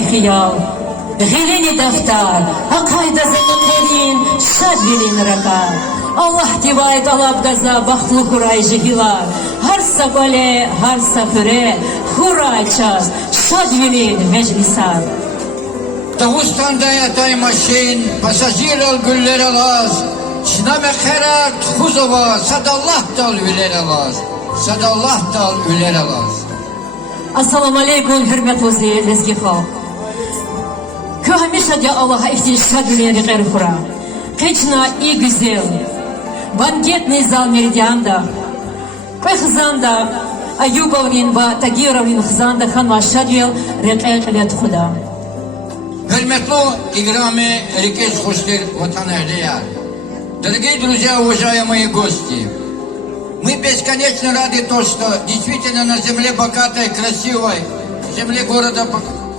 خيال غيرني دفتر أقايدة زمنين شادلين ركا الله تبايت الله بغزا بخلو خراي جهلا هر سبالة هر سفره خراي چاز شادلين مجلسا Dağıstan'da yatay maşin, pasajir güller alaz, Çiname xerat xuzova, sadallah dal üler alaz, sadallah dal üler alaz. Assalamu alaikum, hürmetli lezgifa. Köhmişa diye Allah'a ihtiyaç duyuyor gayri kura. Keçna iyi güzel. Банкетный зал Меридианда. Пехзанда, Аюбовнин ва Тагировнин хзанда ханма шадвел рекет лет худа. Hürmetli играми рекет хустер ватан эхлияр. Дорогие друзья, уважаемые гости, мы бесконечно рады то, что действительно на земле богатой, красивой, земле города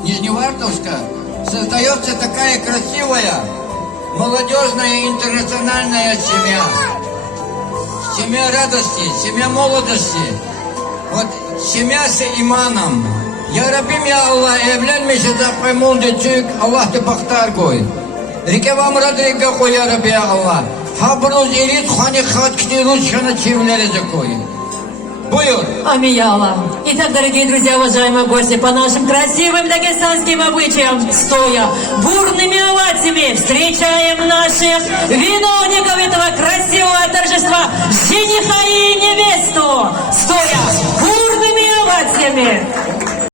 Нижневартовска создается такая красивая, молодежная интернациональная семья. Семья радости, семья молодости. Вот семья с иманом. Ya Rabbim ya Allah evlenmişiz zapayımol deçük Allah te baktar koy. Rike vamra direke koy ya Rabbi ya Allah. Habroz elit khani khat kiti ручкана чивлерeze koy. Buyur. Аминь, я Аллах. Итак, дорогие друзья, уважаемые гости, по нашим красивым дагестанским обычаям, стоя бурными овациями, встречаем наших виновников этого красивого торжества, жениха и невесту, стоя бурными овациями.